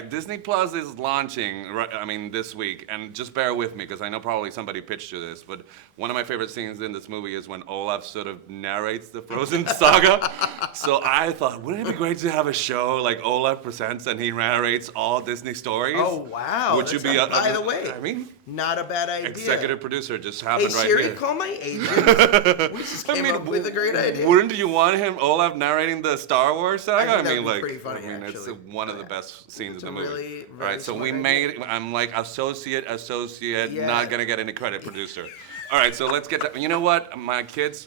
right, Disney Plus is launching, right, I mean, this week, and just bear with me because I know probably somebody pitched you this, but one of my favorite scenes in this movie is when Olaf sort of narrates the Frozen saga. So I thought, wouldn't it be great to have a show like Olaf presents and he narrates all Disney stories? Oh wow! Would you be? By the way, I mean, not a bad idea. executive producer just Hey happened right Siri, here. call my agent. We just came up with a great idea. Wouldn't you want him, Olaf, narrating the Star Wars saga? I think that'd be pretty funny, it's actually. one of the best scenes It's in the a movie. really All very right, so smart we idea. made. I'm like associate, Yeah. not gonna get any credit, producer. All right, so let's get to. You know what? My kids,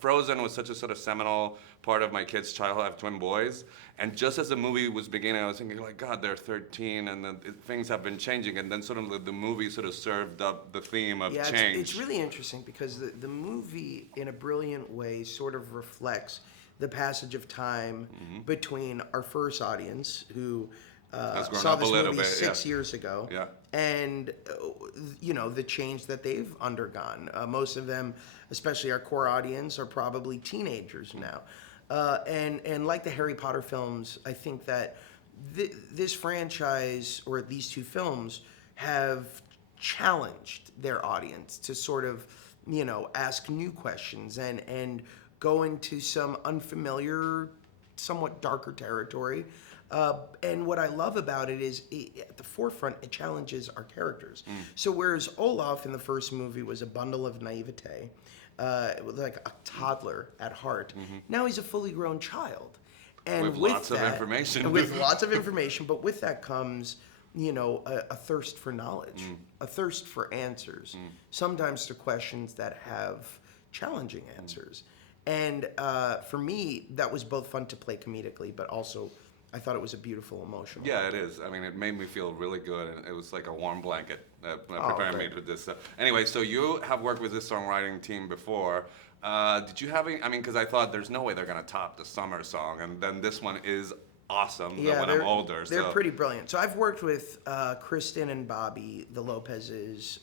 Frozen was such a sort of seminal part of my kids' childhood. I have twin boys, and just as the movie was beginning, I was thinking like, God, they're 13, and then things have been changing, and then sort of the movie sort of served up the theme of change. It's really interesting because the movie, in a brilliant way, sort of reflects the passage of time between our first audience, who Has grown saw up a this little movie bit, 6 years ago, Yeah. and the change that they've undergone. Most of them, especially our core audience, are probably teenagers now. And like the Harry Potter films, I think that this franchise, or these two films, have challenged their audience to sort of, ask new questions and go into some unfamiliar, somewhat darker territory. And what I love about it is, at the forefront, it challenges our characters. So whereas Olaf in the first movie was a bundle of naivete, like a toddler at heart, now he's a fully grown child. And With lots of information. With lots of information, but with that comes, a thirst for knowledge, a thirst for answers, sometimes to questions that have challenging answers. And for me, that was both fun to play comedically, but also I thought it was a beautiful emotional. Yeah, it is. I mean, it made me feel really good, and it was like a warm blanket preparing me great. for this stuff. Anyway, so you have worked with this songwriting team before. Did you have any, I mean, because I thought there's no way they're going to top the summer song, and then this one is awesome when I'm older. They're pretty brilliant. So I've worked with Kristen and Bobby, the Lopez's,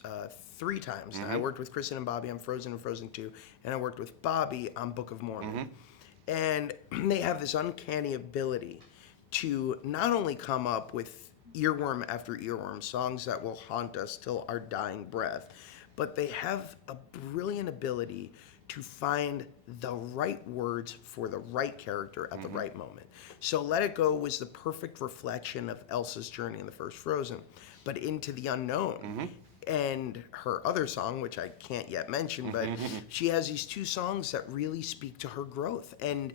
3 times now. I worked with Kristen and Bobby on Frozen and Frozen 2, and I worked with Bobby on Book of Mormon. And they have this uncanny ability to not only come up with earworm after earworm, songs that will haunt us till our dying breath, but they have a brilliant ability to find the right words for the right character at the right moment. So Let It Go was the perfect reflection of Elsa's journey in the first Frozen, but Into the Unknown. And her other song, which I can't yet mention, but she has these 2 songs that really speak to her growth. And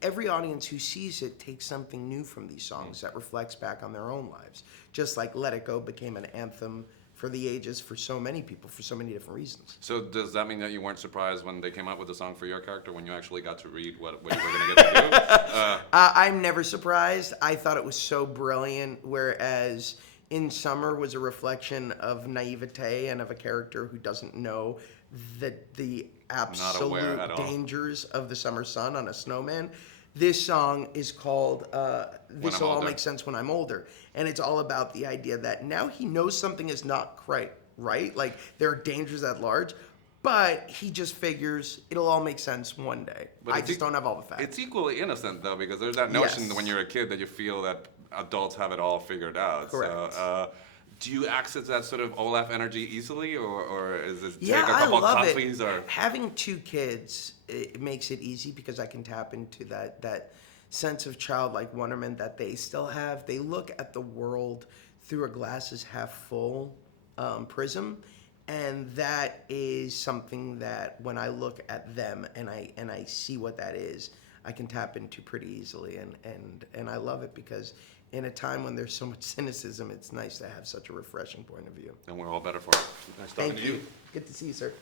every audience who sees it takes something new from these songs that reflects back on their own lives. Just like Let It Go became an anthem for the ages for so many people, for so many different reasons. So does that mean that you weren't surprised when they came up with a song for your character, when you actually got to read what you were going to get to do? I'm never surprised. I thought it was so brilliant, whereas In Summer was a reflection of naivete and of a character who doesn't know the absolute dangers of the summer sun on a snowman. This song is called This Will All Make Sense When I'm Older. And it's all about the idea that now he knows something is not quite right. Like, there are dangers at large, but he just figures it'll all make sense one day. But I just don't have all the facts. It's equally innocent, though, because there's that notion that when you're a kid that you feel that adults have it all figured out. Correct. So, do you access that sort of Olaf energy easily, or is it take a I couple love coffees? it. Or Having 2 kids, it makes it easy because I can tap into that sense of childlike wonderment that they still have. They look at the world through a glasses half full prism, and that is something that when I look at them and I see what that is, I can tap into pretty easily, and I love it because in a time when there's so much cynicism, it's nice to have such a refreshing point of view. and we're all better for it. Nice talking Thank to you. Good to see you, sir.